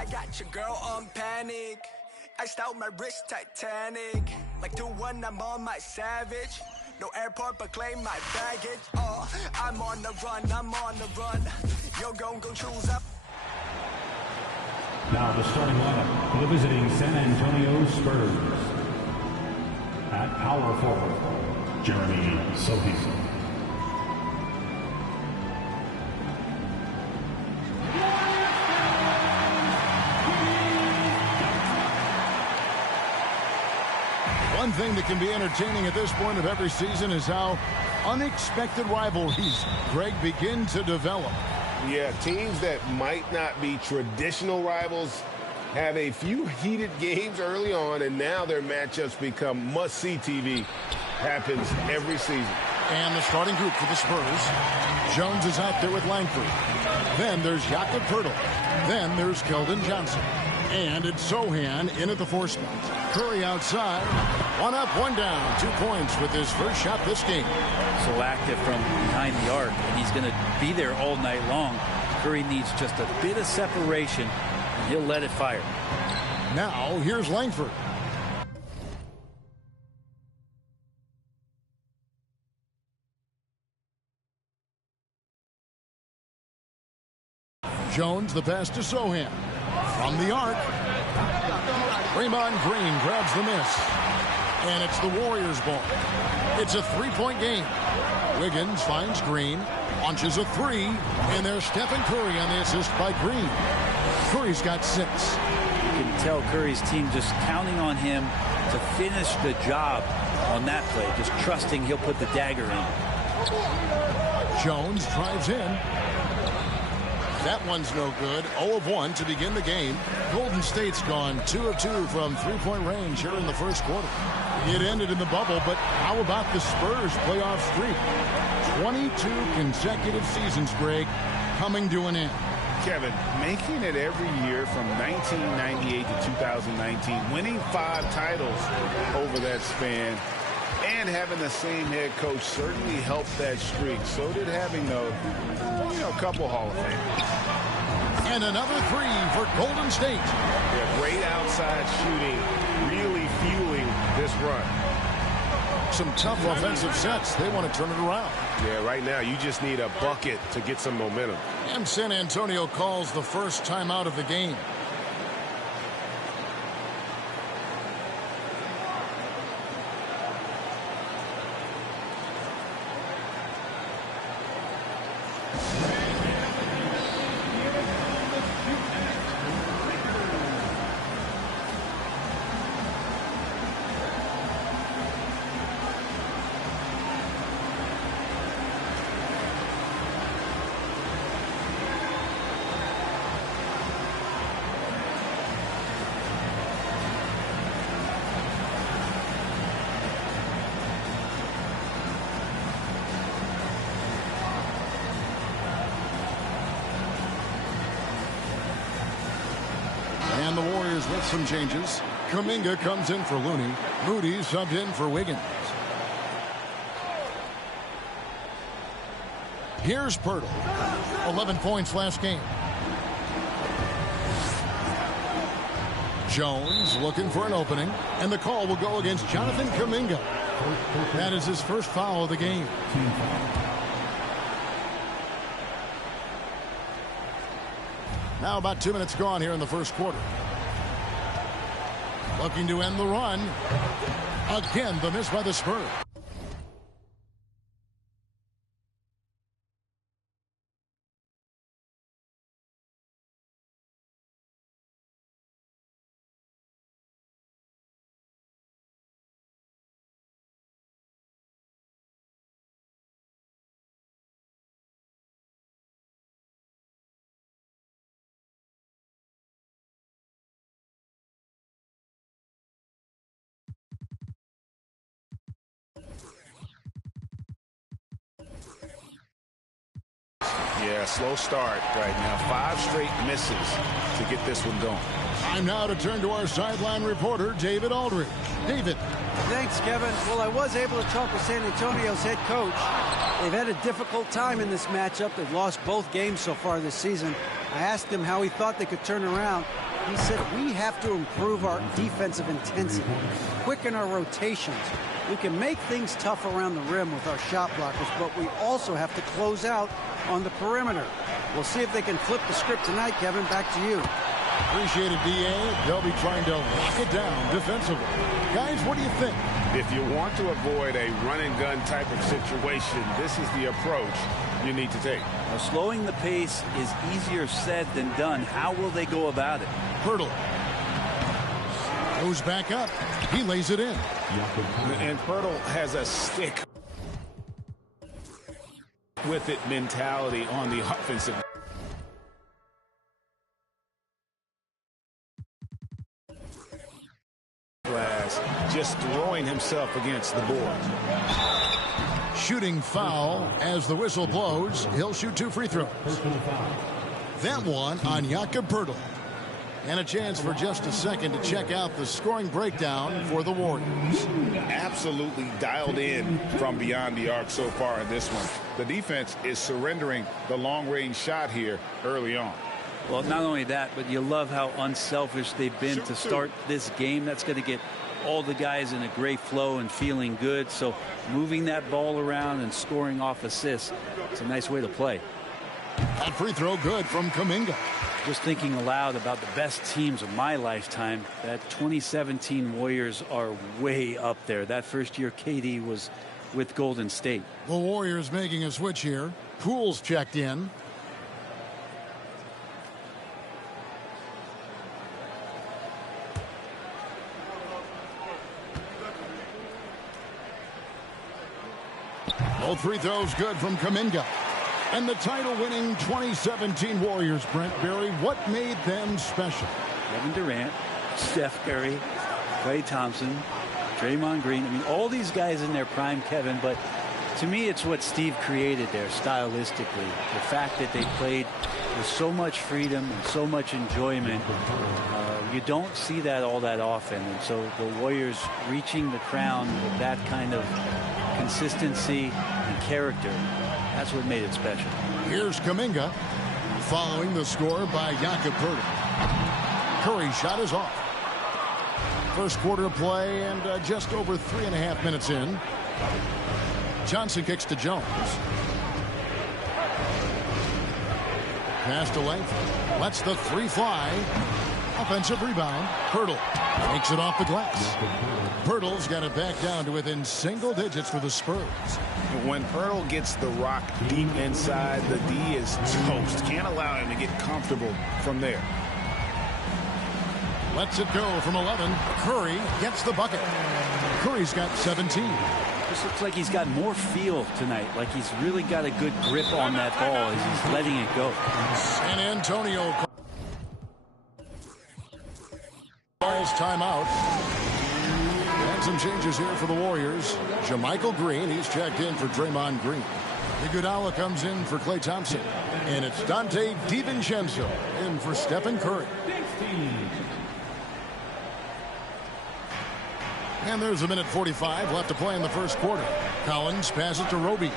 I got your girl on panic. Iced out my wrist, Titanic. Like 2-1, I'm on my savage. No airport, but claim my baggage. Oh, I'm on the run, I'm on the run. You're gon' choose up. Now the starting lineup for the visiting San Antonio Spurs. At power forward, Jeremy Sohi. One thing that can be entertaining at this point of every season is how unexpected rivalries, Greg, begin to develop. Yeah, teams that might not be traditional rivals have a few heated games early on, and now their matchups become must-see TV. Happens every season. And the starting group for the Spurs. Jones is out there with Langford. Then there's Jakob Poeltl. Then there's Keldon Johnson. And it's Sohan in at the 4 spot. Curry outside. 1 up, 1 down. 2 points with his first shot this game. So active from behind the arc, and he's going to be there all night long. Curry needs just a bit of separation, and he'll let it fire. Now, here's Langford. Jones, the pass to Sohan. From the arc. Draymond Green grabs the miss. And it's the Warriors' ball. It's a 3-point game. Wiggins finds Green. Launches a 3. And there's Stephen Curry on the assist by Green. Curry's got 6. You can tell Curry's team just counting on him to finish the job on that play. Just trusting he'll put the dagger in. Jones drives in. That one's no good. 0 of 1 to begin the game. Golden State's gone 2 of 2 from 3-point range here in the first quarter. It ended in the bubble, but how about the Spurs playoff streak? 22 consecutive seasons, Greg, coming to an end. Kevin, making it every year from 1998 to 2019, winning 5 titles over that span, and having the same head coach certainly helped that streak. So did having a couple Hall of Fame. And another 3 for Golden State. Yeah, great outside shooting, really fueling this run. Some tough offensive sets. They want to turn it around. Yeah, right now you just need a bucket to get some momentum. And San Antonio calls the first timeout of the game. And the Warriors with some changes. Kuminga comes in for Looney. Moody subbed in for Wiggins. Here's Poeltl. 11 points last game. Jones looking for an opening. And the call will go against Jonathan Kuminga. That is his first foul of the game. Now about 2 minutes gone here in the first quarter. Looking to end the run. Again, the miss by the Spurs. Yeah, slow start right now. 5 straight misses to get this one going. Time now to turn to our sideline reporter, David Aldridge. David. Thanks, Kevin. Well, I was able to talk with San Antonio's head coach. They've had a difficult time in this matchup. They've lost both games so far this season. I asked him how he thought they could turn around. He said, we have to improve our defensive intensity, quicken our rotations. We can make things tough around the rim with our shot blockers, but we also have to close out on the perimeter. We'll see if they can flip the script tonight, Kevin. Back to you. Appreciate it, DA. They'll be trying to lock it down defensively. Guys, what do you think? If you want to avoid a run-and-gun type of situation, this is the approach you need to take. Now, slowing the pace is easier said than done. How will they go about it? Hurdle. Goes back up. He lays it in. And Pirtle has a stick with it mentality on the offensive. Just throwing himself against the board. Shooting foul as the whistle blows. He'll shoot 2 free throws. That one on Jakob Poeltl. And a chance for just a second to check out the scoring breakdown for the Warriors. Absolutely dialed in from beyond the arc so far in this one. The defense is surrendering the long-range shot here early on. Well, not only that, but you love how unselfish they've been to start this game. That's going to get all the guys in a great flow and feeling good. So moving that ball around and scoring off assists, it's a nice way to play. That free throw good from Kuminga. Just thinking aloud about the best teams of my lifetime, that 2017 Warriors are way up there. That first year KD was with Golden State. The Warriors making a switch here. Poole's checked in. Both free throws good from Kuminga. And the title-winning 2017 Warriors, Brent Barry, what made them special? Kevin Durant, Steph Curry, Klay Thompson, Draymond Green. I mean, all these guys in their prime, Kevin, but to me, it's what Steve created there stylistically. The fact that they played with so much freedom and so much enjoyment. You don't see that all that often. And so the Warriors reaching the crown with that kind of consistency and character, that's what made it special. Here's Kuminga following the score by Jakob Poeltl. Curry's shot is off. First quarter of play and just over 3.5 minutes in. Johnson kicks to Jones. Pass to length. Lets the 3 fly. Offensive rebound. Poeltl takes it off the glass. Poeltl's got it back down to within single digits for the Spurs. When Poeltl gets the rock deep inside, the D is toast. Can't allow him to get comfortable from there. Lets it go from 11. Curry gets the bucket. Curry's got 17. This looks like he's got more feel tonight, like he's really got a good grip on that ball as he's letting it go. San Antonio calls timeout. And some changes here for the Warriors. JaMychal Green, he's checked in for Draymond Green. Iguodala comes in for Klay Thompson. And it's Dante DiVincenzo in for Stephen Curry. And there's 1:45 left to play in the first quarter. Collins passes to Roby.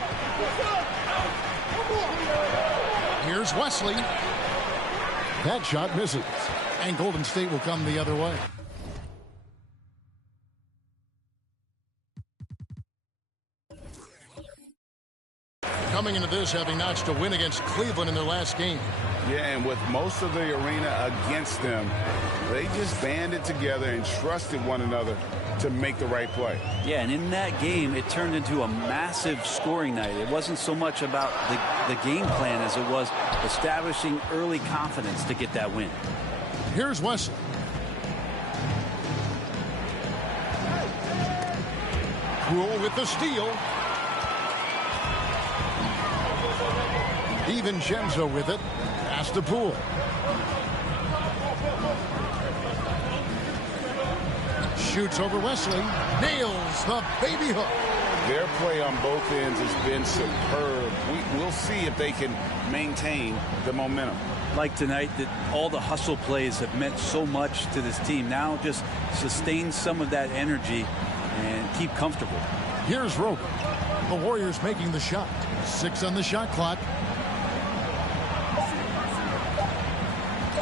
Here's Wesley. That shot misses. And Golden State will come the other way. Coming into this, having notched a win against Cleveland in their last game. Yeah, and with most of the arena against them, they just banded together and trusted one another to make the right play. Yeah, and in that game, it turned into a massive scoring night. It wasn't so much about the game plan as it was establishing early confidence to get that win. Here's Wesley. Poole with the steal. DiVincenzo with it. Pass to Poole. Shoots over Wesley. Nails the baby hook. Their play on both ends has been superb. We'll see if they can maintain the momentum. Like tonight, that all the hustle plays have meant so much to this team. Now just sustain some of that energy and keep comfortable. Here's Rogan. The Warriors making the shot. 6 on the shot clock.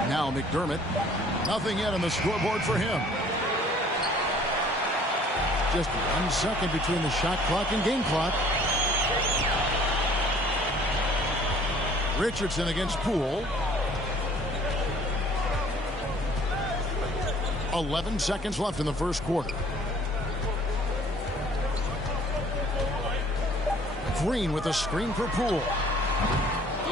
Now McDermott. Nothing yet on the scoreboard for him. Just 1 second between the shot clock and game clock. Richardson against Poole. 11 seconds left in the first quarter. Green with a screen for Poole.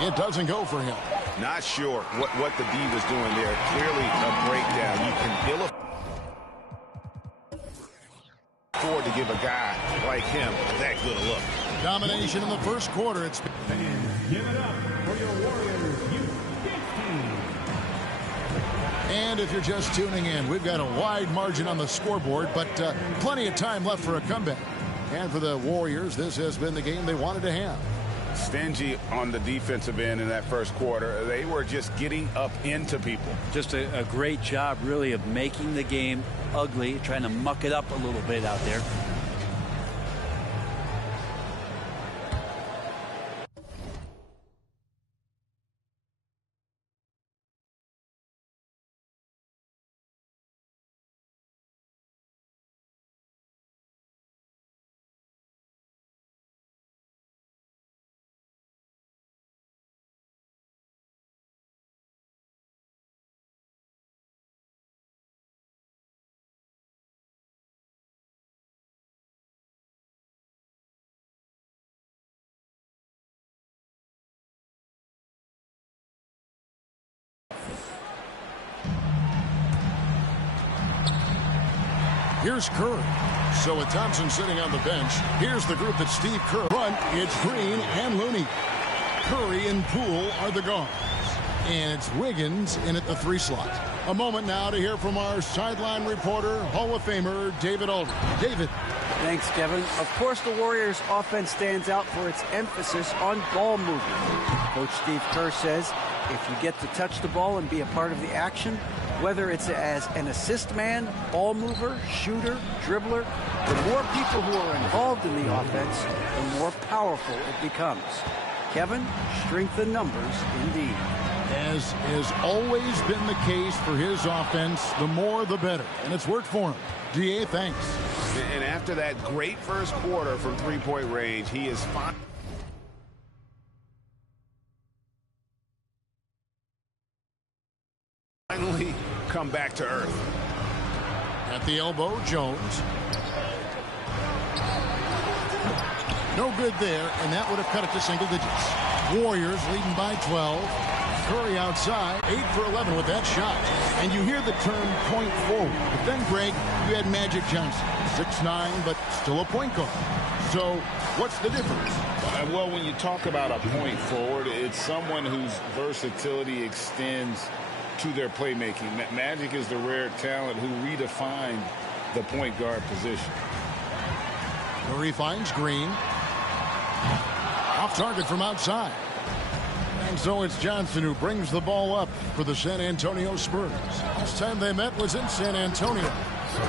It doesn't go for him. Not sure what the D was doing there. Clearly a breakdown. You can ill afford to give a guy like him that good a look. Domination in the first quarter. It's Fans, give it up for your Warriors U15. And if you're just tuning in, we've got a wide margin on the scoreboard, but plenty of time left for a comeback. And for the Warriors, this has been the game they wanted to have. Stingy on the defensive end in that first quarter. They were just getting up into people. Just a great job, really, of making the game ugly, trying to muck it up a little bit out there. Here's Curry. So with Thompson sitting on the bench, here's the group that Steve Kerr run. It's Green and Looney. Curry and Poole are the guards. And it's Wiggins in at the 3 slot. A moment now to hear from our sideline reporter, Hall of Famer David Aldridge. David. Thanks, Kevin. Of course, the Warriors' offense stands out for its emphasis on ball movement. Coach Steve Kerr says if you get to touch the ball and be a part of the action, whether it's as an assist man, ball mover, shooter, dribbler, the more people who are involved in the offense, the more powerful it becomes. Kevin, strength in numbers indeed. As has always been the case for his offense, the more the better. And it's worked for him. DA, thanks. And after that great first quarter from three-point range, he is fine. Finally come back to earth. At the elbow, Jones. No good there, and that would have cut it to single digits. Warriors leading by 12. Curry outside, 8 for 11 with that shot. And you hear the term point forward. But then, Greg, you had Magic Johnson, 6'9", but still a point guard. So what's the difference? Well, when you talk about a point forward, it's someone whose versatility extends to their playmaking. Magic is the rare talent who redefined the point guard position. Curry finds Green. Off target from outside. And so it's Johnson who brings the ball up for the San Antonio Spurs. Last time they met was in San Antonio.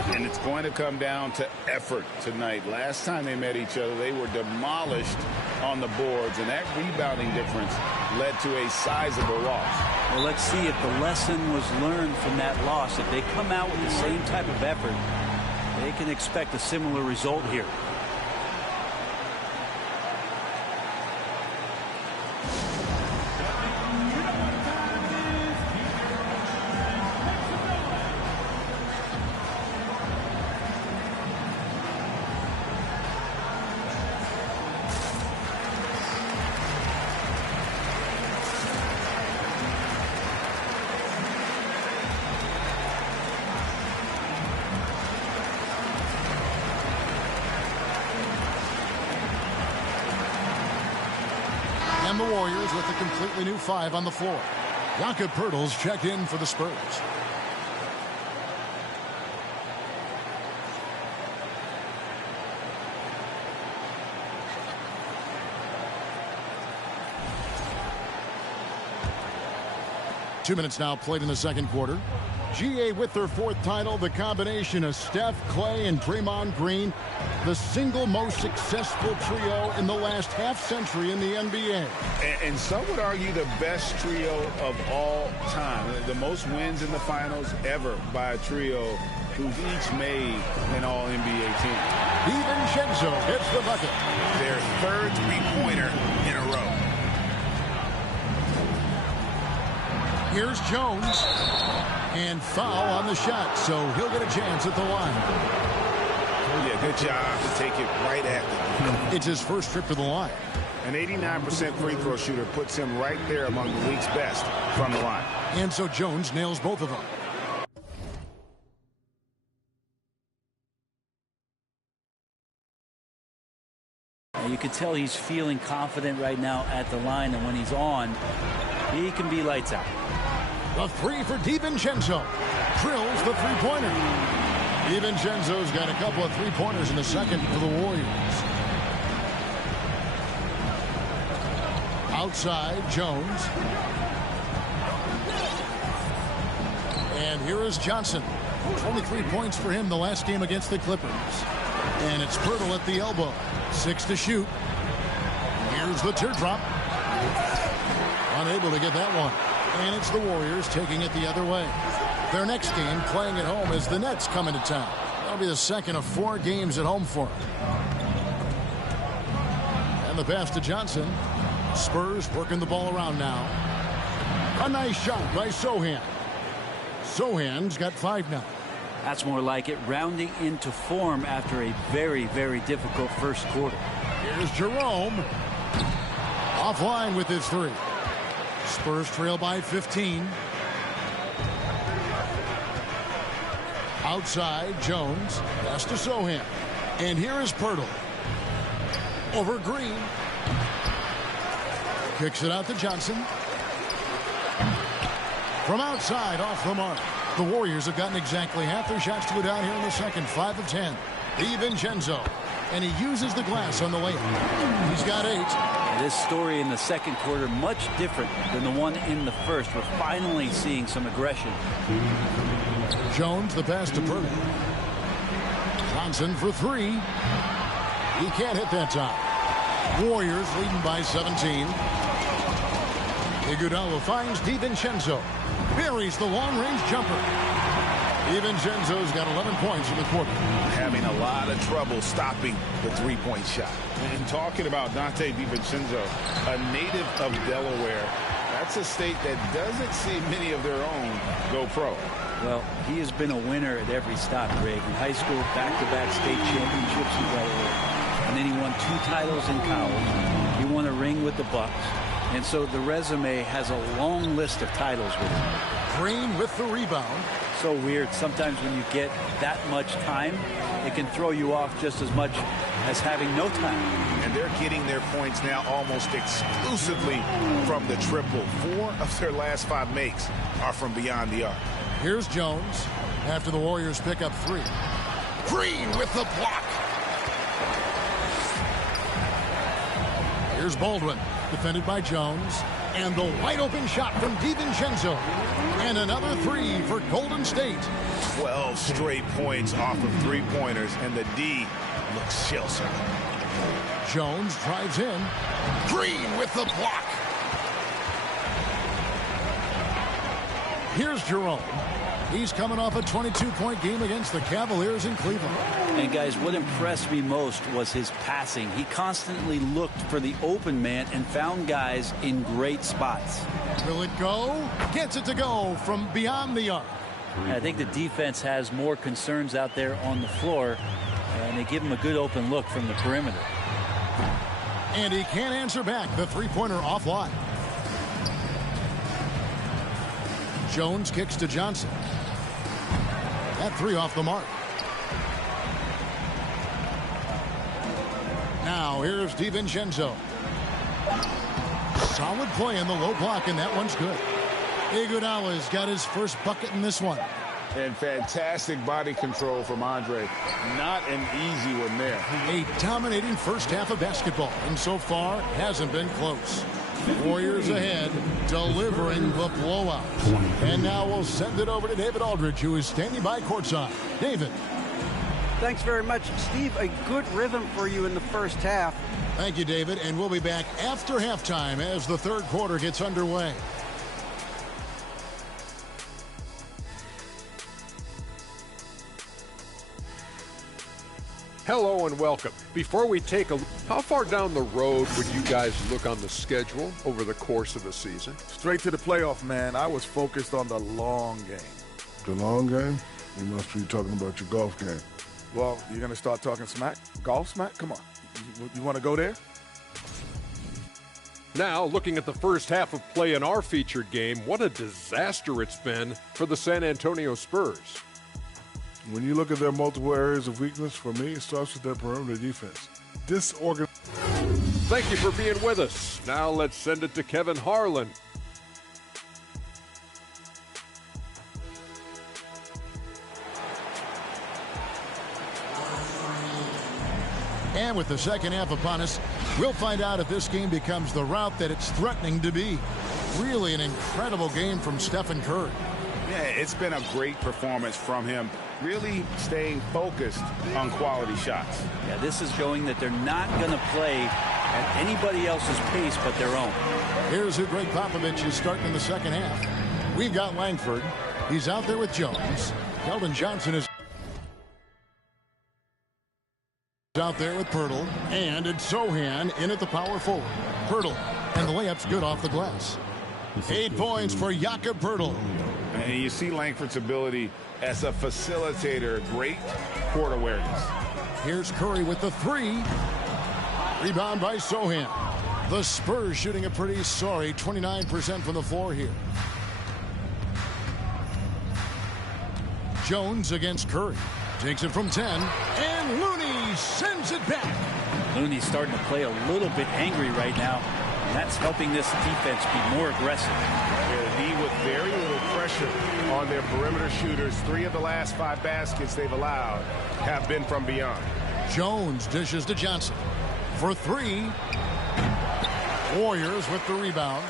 And it's going to come down to effort tonight. Last time they met each other, they were demolished on the boards, and that rebounding difference led to a sizable loss. Well, let's see if the lesson was learned from that loss. If they come out with the same type of effort, they can expect a similar result here. And the Warriors with a completely new 5 on the floor. Jakob Poeltl's checked in for the Spurs. 2 minutes now played in the second quarter. GA with their fourth title, the combination of Steph, Clay, and Draymond Green, the single most successful trio in the last half-century in the NBA. And some would argue the best trio of all time. The most wins in the finals ever by a trio who's each made an All-NBA team. DiVincenzo hits the bucket. Their third three-pointer in a row. Here's Jones. And foul on the shot, so he'll get a chance at the line. Yeah, good job to take it right at them. It's his first trip to the line. An 89% free throw shooter puts him right there among the league's best from the line. And so Jones nails both of them. You can tell he's feeling confident right now at the line, and when he's on, he can be lights out. The three for DiVincenzo. Drills the three-pointer. DiVincenzo's got a couple of three-pointers in the second for the Warriors. Outside, Jones. And here is Johnson. 23 points for him the last game against the Clippers. And it's Pirtle at the elbow. 6 to shoot. Here's the teardrop. Unable to get that one. And it's the Warriors taking it the other way. Their next game playing at home as the Nets come into town. That'll be the second of 4 games at home for them. And the pass to Johnson. Spurs working the ball around now. A nice shot by Sohan. Sohan's got 5 now. That's more like it, rounding into form after a very, very difficult first quarter. Here's Jerome. Offline with his 3. Spurs trail by 15. Outside, Jones. Pass to Sohan. And here is Pirtle. Over Green. Kicks it out to Johnson. From outside, off the mark. The Warriors have gotten exactly half their shots to go down here in the second. 5 of 10. DiVincenzo. And he uses the glass on the layup. He's got 8. This story in the second quarter much different than the one in the first. We're finally seeing some aggression. Jones, the pass to Pirtle. Johnson for 3. He can't hit that time. Warriors leading by 17. Iguodala finds DiVincenzo. Buries the long-range jumper. DiVincenzo's got 11 points in the quarter. Having a lot of trouble stopping the three-point shot. And talking about Dante DiVincenzo, a native of Delaware, that's a state that doesn't see many of their own go pro. Well, he has been a winner at every stop, Greg. In high school, back-to-back state championships in Delaware. And then he won 2 titles in college. He won a ring with the Bucks. And so the resume has a long list of titles with him. Green with the rebound. So weird. Sometimes when you get that much time, it can throw you off just as much as having no time. And they're getting their points now almost exclusively from the triple. 4 of their last 5 makes are from beyond the arc. Here's Jones after the Warriors pick up 3. Green with the block. Here's Baldwin, defended by Jones. And the wide-open shot from DiVincenzo. And another 3 for Golden State. 12 straight points off of three-pointers, and the D looks shell-shocked. Jones drives in. Green with the block. Here's Jerome. He's coming off a 22-point game against the Cavaliers in Cleveland. And guys, what impressed me most was his passing. He constantly looked for the open man and found guys in great spots. Will it go? Gets it to go from beyond the arc. I think the defense has more concerns out there on the floor, and they give him a good open look from the perimeter. And he can't answer back. The three-pointer offline. Jones kicks to Johnson. That 3 off the mark. Now here's DiVincenzo. Solid play in the low block, and that one's good. Iguodala's got his first bucket in this one. And fantastic body control from Andre. Not an easy one there. A dominating first half of basketball, and so far hasn't been close. Warriors ahead, delivering the blowout. And now we'll send it over to David Aldridge, who is standing by courtside. David. Thanks very much, Steve. A good rhythm for you in the first half. Thank you, David. And we'll be back after halftime as the third quarter gets underway. Hello and welcome. Before we take a look, how far down the road would you guys look on the schedule over the course of the season? Straight to the playoff, man. I was focused on the long game. The long game? You must be talking about your golf game. Well, you're going to start talking smack? Golf smack? Come on. You want to go there? Now, looking at the first half of play in our featured game, what a disaster it's been for the San Antonio Spurs. When you look at their multiple areas of weakness, for me, it starts with their perimeter defense. Thank you for being with us. Now let's send it to Kevin Harlan. And with the second half upon us, we'll find out if this game becomes the route that it's threatening to be. Really an incredible game from Stephen Curry. Yeah, it's been a great performance from him, really staying focused on quality shots. Yeah, this is showing that they're not going to play at anybody else's pace but their own. Here's who Greg Popovich is starting in the second half. We've got Langford. He's out there with Jones. Keldon Johnson is out there with Pirtle. And it's Sohan in at the power forward. Pirtle. And the layup's good off the glass. 8 points for Jakob Pirtle. And you see Langford's ability as a facilitator, great court awareness. Here's Curry with the three. Rebound by Sohan. The Spurs shooting a pretty sorry 29% from the floor here. Jones against Curry. Takes it from 10. And Looney sends it back. Looney's starting to play a little bit angry right now. And that's helping this defense be more aggressive. D with very little pressure on their perimeter shooters. 3 of the last 5 baskets they've allowed have been from beyond. Jones dishes to Johnson for 3. Warriors with the rebound.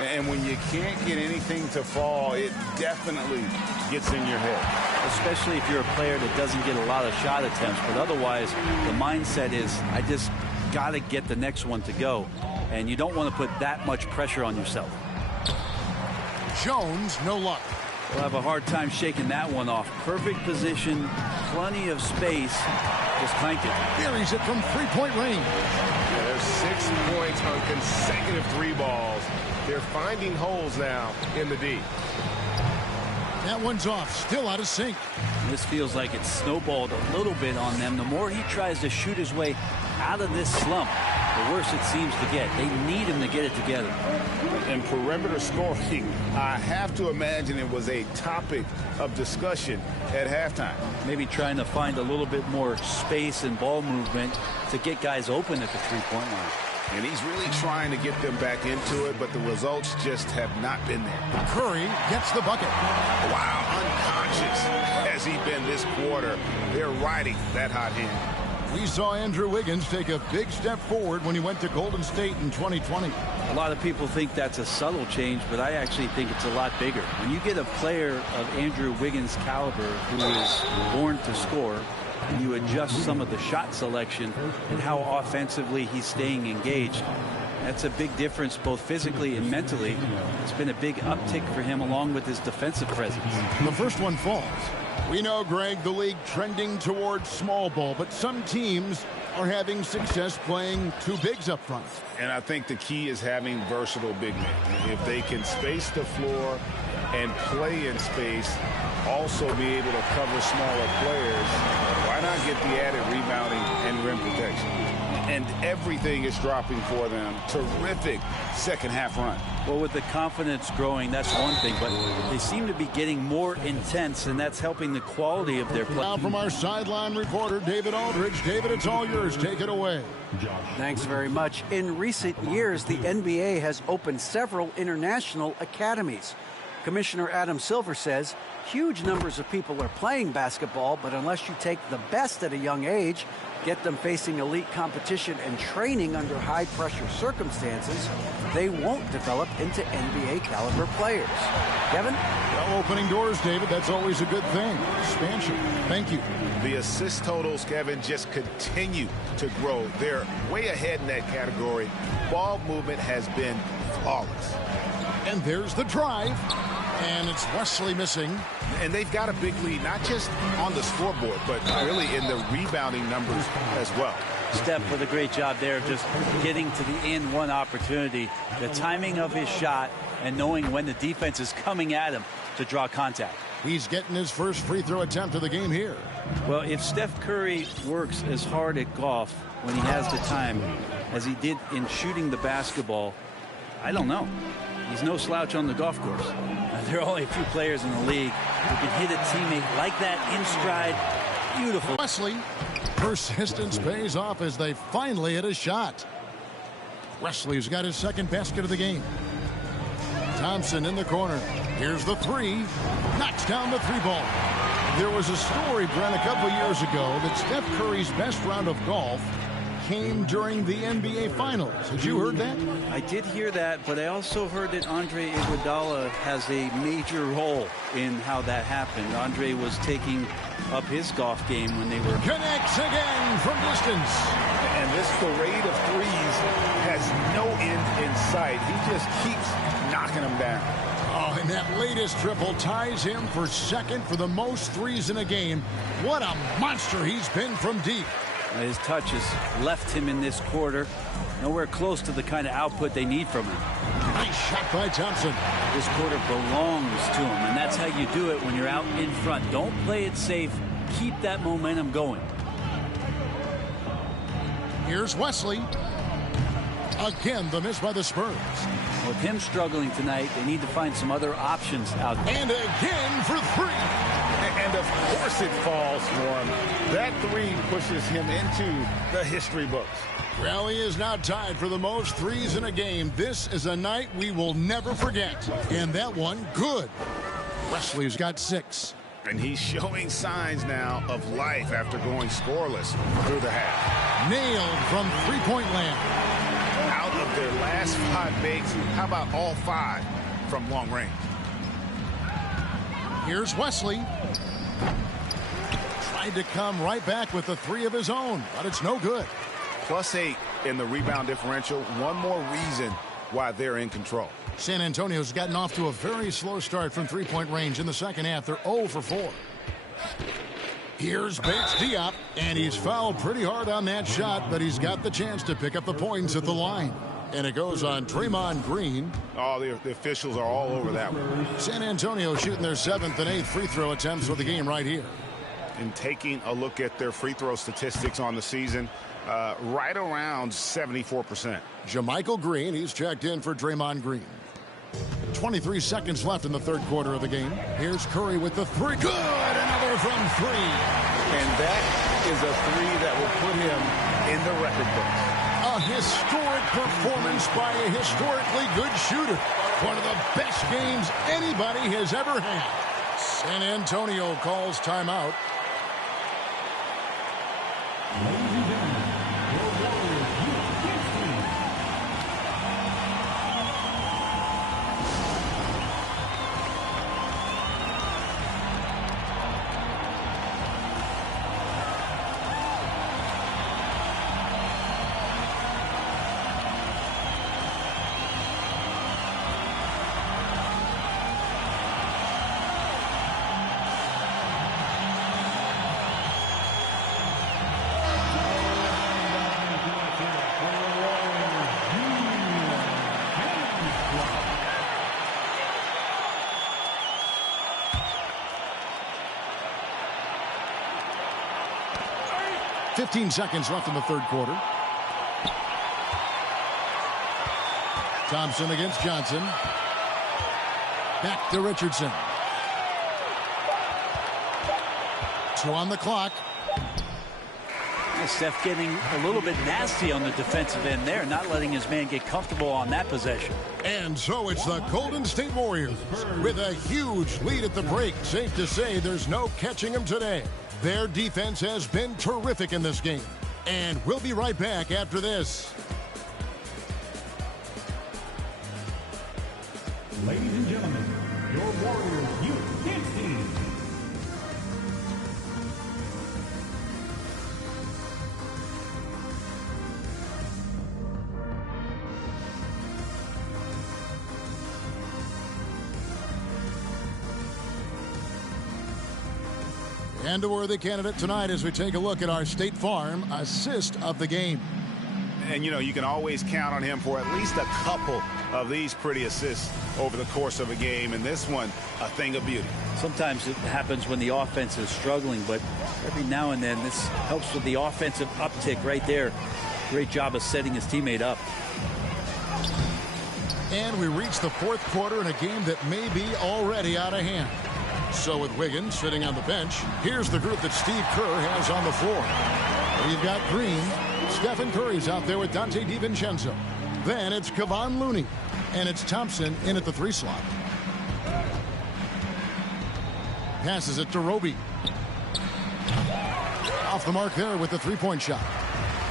And when you can't get anything to fall, it definitely gets in your head. Especially if you're a player that doesn't get a lot of shot attempts. But otherwise, the mindset is, I just got to get the next one to go. And you don't want to put that much pressure on yourself. Jones, no luck. We'll have a hard time shaking that one off. Perfect position, plenty of space. Just clanked it. Buries it from three-point range. Yeah, there's 6 points on consecutive 3 balls. They're finding holes now in the D. That one's off, still out of sync. This feels like it's snowballed a little bit on them. The more he tries to shoot his way out of this slump, the worse it seems to get. They need him to get it together. And perimeter scoring, I have to imagine it was a topic of discussion at halftime. Maybe trying to find a little bit more space and ball movement to get guys open at the three-point line. And he's really trying to get them back into it, but the results just have not been there. Curry gets the bucket. Wow, unconscious has he been this quarter. They're riding that hot hand. We saw Andrew Wiggins take a big step forward when he went to Golden State in 2020. A lot of people think that's a subtle change, but I actually think it's a lot bigger. When you get a player of Andrew Wiggins' caliber who is born to score, and you adjust some of the shot selection and how offensively he's staying engaged, that's a big difference both physically and mentally. It's been a big uptick for him along with his defensive presence. The first one falls. We know, Greg, the league trending towards small ball, but some teams are having success playing 2 bigs up front. And I think the key is having versatile big men. If they can space the floor and play in space, also be able to cover smaller players, why not get the added rebounding and rim protection? And everything is dropping for them. Terrific second half run. Well, with the confidence growing, that's one thing, but they seem to be getting more intense, and that's helping the quality of their play. Now from our sideline reporter, David Aldridge. David, it's all yours. Take it away. Thanks very much. In recent years, the NBA has opened several international academies. Commissioner Adam Silver says huge numbers of people are playing basketball, but unless you take the best at a young age, get them facing elite competition and training under high-pressure circumstances, they won't develop into NBA-caliber players. Kevin? Well, opening doors, David. That's always a good thing. Expansion. Thank you. The assist totals, Kevin, just continue to grow. They're way ahead in that category. Ball movement has been flawless. And there's the drive. And it's Wesley missing. And they've got a big lead, not just on the scoreboard, but really in the rebounding numbers as well. Steph with a great job there of just getting to the and-one opportunity, the timing of his shot, and knowing when the defense is coming at him to draw contact. He's getting his first free throw attempt of the game here. Well, if Steph Curry works as hard at golf when he has the time as he did in shooting the basketball, I don't know. He's no slouch on the golf course. There are only a few players in the league who can hit a teammate like that in stride. Beautiful. Wesley, persistence pays off as they finally hit a shot. Wesley's got his second basket of the game. Thompson in the corner. Here's the three. Knocks down the three ball. There was a story, Brent, a couple years ago that Steph Curry's best round of golf came during the NBA Finals. Had you heard that? I did hear that, but I also heard that Andre Iguodala has a major role in how that happened. Andre was taking up his golf game when they were... Connects again from distance. And this parade of threes has no end in sight. He just keeps knocking them down. Oh, and that latest triple ties him for second for the most threes in a game. What a monster he's been from deep. His touch has left him in this quarter. Nowhere close to the kind of output they need from him. Nice shot by Thompson. This quarter belongs to him, and that's how you do it when you're out in front. Don't play it safe. Keep that momentum going. Here's Wesley. Again, the miss by the Spurs. With him struggling tonight, they need to find some other options out there. And again for three. And of course it falls for him. That three pushes him into the history books. Well, he is now tied for the most threes in a game. This is a night we will never forget. And that one, good. Wesley's got 6. And he's showing signs now of life after going scoreless through the half. Nailed from three-point land. Out of their last 5 makes, how about all 5 from long range? Here's Wesley. Tried to come right back with the 3 of his own, but it's no good. +8 in the rebound differential. One more reason why they're in control. San Antonio's gotten off to a very slow start from three-point range in the second half. They're 0 for 4. Here's Bates Diop, and he's fouled pretty hard on that shot, but he's got the chance to pick up the points at the line. And it goes on Draymond Green. Oh, the officials are all over that one. San Antonio shooting their 7th and 8th free throw attempts for the game right here. And taking a look at their free throw statistics on the season, right around 74%. JaMychal Green, he's checked in for Draymond Green. 23 seconds left in the third quarter of the game. Here's Curry with the 3. Good! Another from 3. And that is a 3 that will put him in the record books. A historic performance by a historically good shooter. One of the best games anybody has ever had. San Antonio calls timeout. Fifteen seconds left in the third quarter. Thompson against Johnson. Back to Richardson. 2 on the clock. Steph getting a little bit nasty on the defensive end there, not letting his man get comfortable on that possession. And so it's the Golden State Warriors with a huge lead at the break. Safe to say there's no catching them today. Their defense has been terrific in this game. And we'll be right back after this. Ladies and gentlemen, your Warriors Youth Team. And a worthy candidate tonight as we take a look at our State Farm assist of the game. And, you know, you can always count on him for at least a couple of these pretty assists over the course of a game. And this one, a thing of beauty. Sometimes it happens when the offense is struggling, but every now and then this helps with the offensive uptick right there. Great job of setting his teammate up. And we reach the fourth quarter in a game that may be already out of hand. So with Wiggins sitting on the bench, here's the group that Steve Kerr has on the floor. We've got Green. Stephen Curry's out there with Dante DiVincenzo. Then it's Kevon Looney. And it's Thompson in at the 3 slot. Passes it to Roby. Off the mark there with the 3-point shot.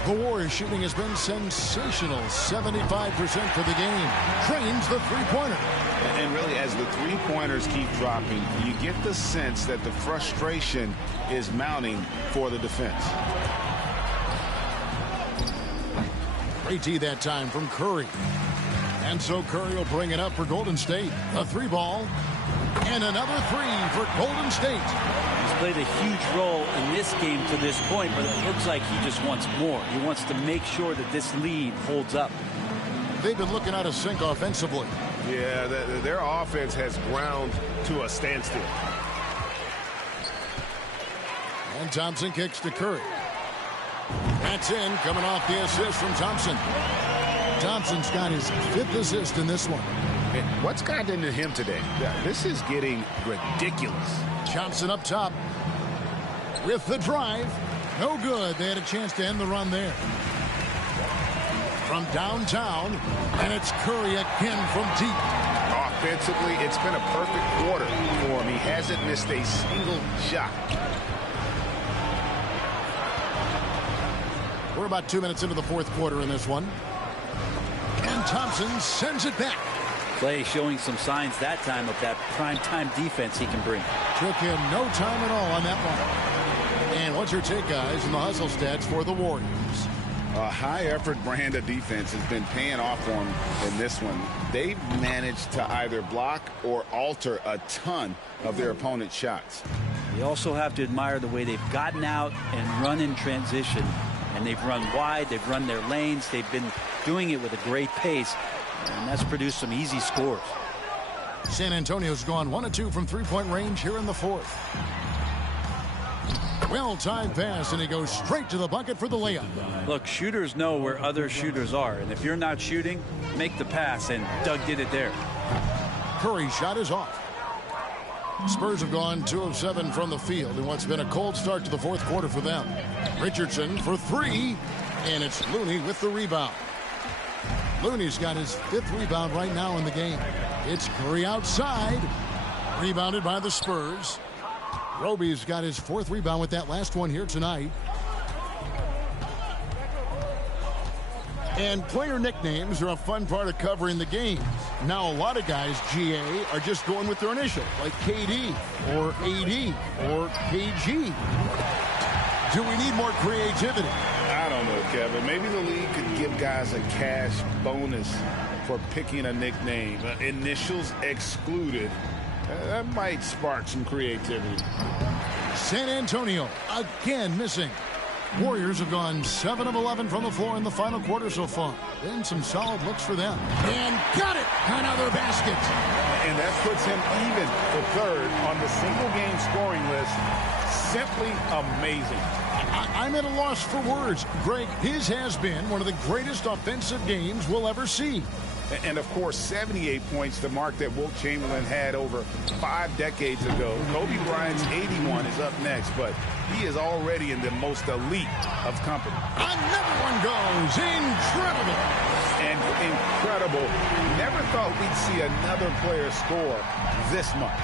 The Warriors shooting has been sensational. 75% for the game. Trains the 3-pointer. And really, as the 3-pointers keep dropping, you get the sense that the frustration is mounting for the defense. Great D that time from Curry. And so Curry will bring it up for Golden State. A 3-ball. And another 3 for Golden State. He's played a huge role in this game to this point, but it looks like he just wants more. He wants to make sure that this lead holds up. They've been looking out of sync offensively. Yeah, their offense has ground to a standstill. And Thompson kicks to Curry. That's in, coming off the assist from Thompson. Thompson's got his 5th assist in this one. And what's gotten into him today? This is getting ridiculous. Johnson up top with the drive. No good. They had a chance to end the run there. From downtown, and it's Curry again from deep. Offensively, it's been a perfect quarter for him. He hasn't missed a single shot. We're about 2 minutes into the fourth quarter in this one. And Thompson sends it back. Clay showing some signs that time of that prime-time defense he can bring. Took him no time at all on that one. And what's your take, guys, in the hustle stats for the Warriors? A high-effort brand of defense has been paying off for them in this one. They've managed to either block or alter a ton of their opponent's shots. You also have to admire the way they've gotten out and run in transition. And they've run wide, they've run their lanes, they've been doing it with a great pace, and that's produced some easy scores. San Antonio's gone 1 of 2 from 3-point range here in the fourth. Well-timed pass, and he goes straight to the bucket for the layup. Look, shooters know where other shooters are, and if you're not shooting, make the pass, and Doug did it there. Curry's shot is off. Spurs have gone 2 of 7 from the field in what's been a cold start to the fourth quarter for them. Richardson for 3, and it's Looney with the rebound. Looney's got his 5th rebound right now in the game. It's Curry outside, rebounded by the Spurs. Roby's got his 4th rebound with that last one here tonight. And player nicknames are a fun part of covering the games. Now, a lot of guys, GA, are just going with their initial, like KD or AD or KG. Do we need more creativity? I don't know, Kevin. Maybe the league could give guys a cash bonus for picking a nickname. Initials excluded. That might spark some creativity. San Antonio again missing. Warriors have gone 7 of 11 from the floor in the final quarter so far. Been some solid looks for them. And got it! Another basket. And that puts him even for 3rd on the single-game scoring list. Simply amazing. I'm at a loss for words. Greg, his has been one of the greatest offensive games we'll ever see. And, of course, 78 points, the mark that Wilt Chamberlain had over 5 decades ago. Kobe Bryant's 81 is up next, but he is already in the most elite of company. Another one goes. Incredible. And incredible. Never thought we'd see another player score this much.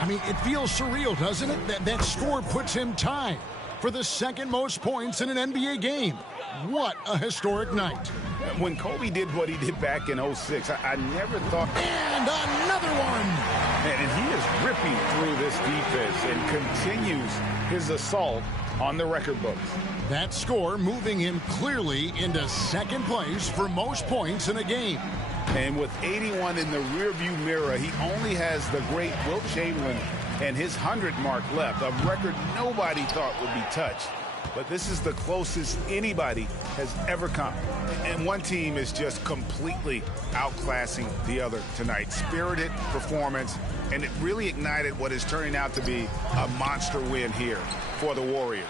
I mean, it feels surreal, doesn't it? That score puts him tied for the second most points in an NBA game. What a historic night. When Kobe did what he did back in 06, I never thought... And another one! And he is ripping through this defense and continues his assault on the record books. That score moving him clearly into second place for most points in a game. And with 81 in the rearview mirror, he only has the great Wilt Chamberlain and his 100 mark left, a record nobody thought would be touched. But this is the closest anybody has ever come. And one team is just completely outclassing the other tonight. Spirited performance, and it really ignited what is turning out to be a monster win here for the Warriors.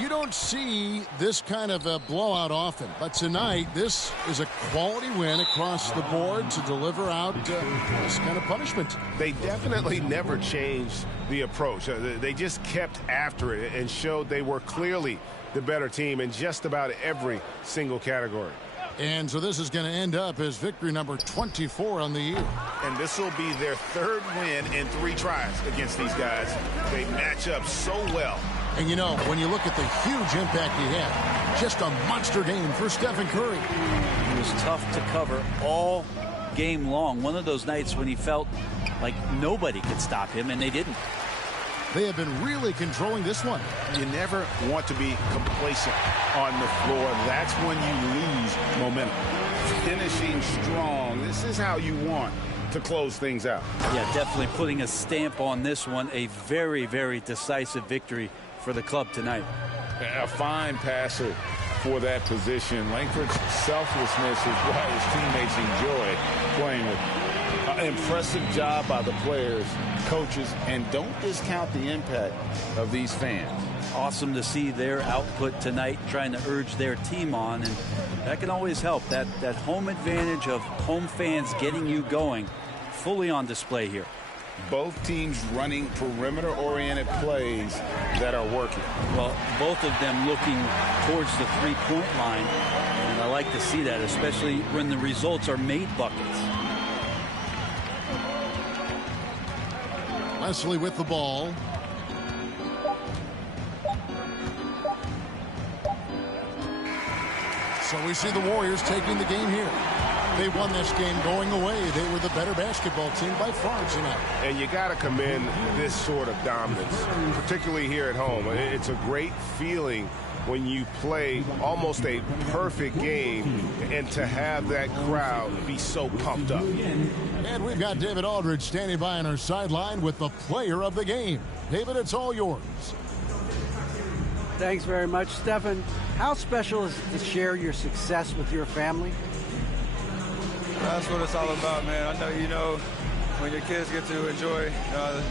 You don't see this kind of a blowout often, but tonight this is a quality win across the board to deliver out this kind of punishment. They definitely never changed the approach. They just kept after it and showed they were clearly the better team in just about every single category. And so this is going to end up as victory number 24 on the year. And this will be their third win in 3 tries against these guys. They match up so well. And, you know, when you look at the huge impact he had, just a monster game for Stephen Curry. He was tough to cover all game long. One of those nights when he felt like nobody could stop him, and they didn't. They have been really controlling this one. You never want to be complacent on the floor. That's when you lose momentum. Finishing strong. This is how you want to close things out. Yeah, definitely putting a stamp on this one. A very, very decisive victory for the club tonight. A fine passer for that position. Langford's selflessness is why his teammates enjoy playing with him. Impressive job by the players, coaches, and don't discount the impact of these fans. Awesome to see their output tonight, trying to urge their team on, and that can always help. That home advantage of home fans getting you going, fully on display here. Both teams running perimeter-oriented plays that are working. Well, both of them looking towards the three-point line, and I like to see that, especially when the results are made buckets. Leslie with the ball. So we see the Warriors taking the game here. They won this game going away. They were the better basketball team by far tonight. And you got to commend this sort of dominance, particularly here at home. It's a great feeling when you play almost a perfect game and to have that crowd be so pumped up. And we've got David Aldridge standing by on our sideline with the player of the game. David, it's all yours. Thanks very much, Stephen. How special is it to share your success with your family? That's what it's all about, man. I know you know when your kids get to enjoy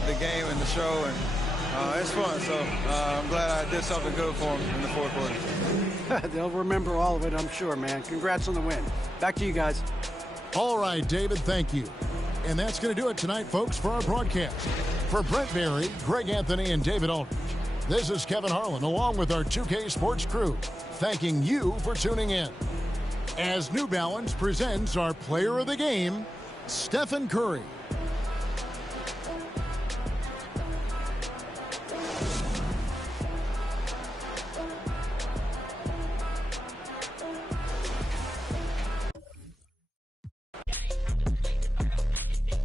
the game and the show, and it's fun. So I'm glad I did something good for them in the fourth quarter. They'll remember all of it, I'm sure, man. Congrats on the win. Back to you guys. All right, David, thank you. And that's going to do it tonight, folks, for our broadcast. For Brent Berry, Greg Anthony, and David Aldridge, this is Kevin Harlan, along with our 2K Sports crew, thanking you for tuning in. As New Balance presents our player of the game, Stephen Curry.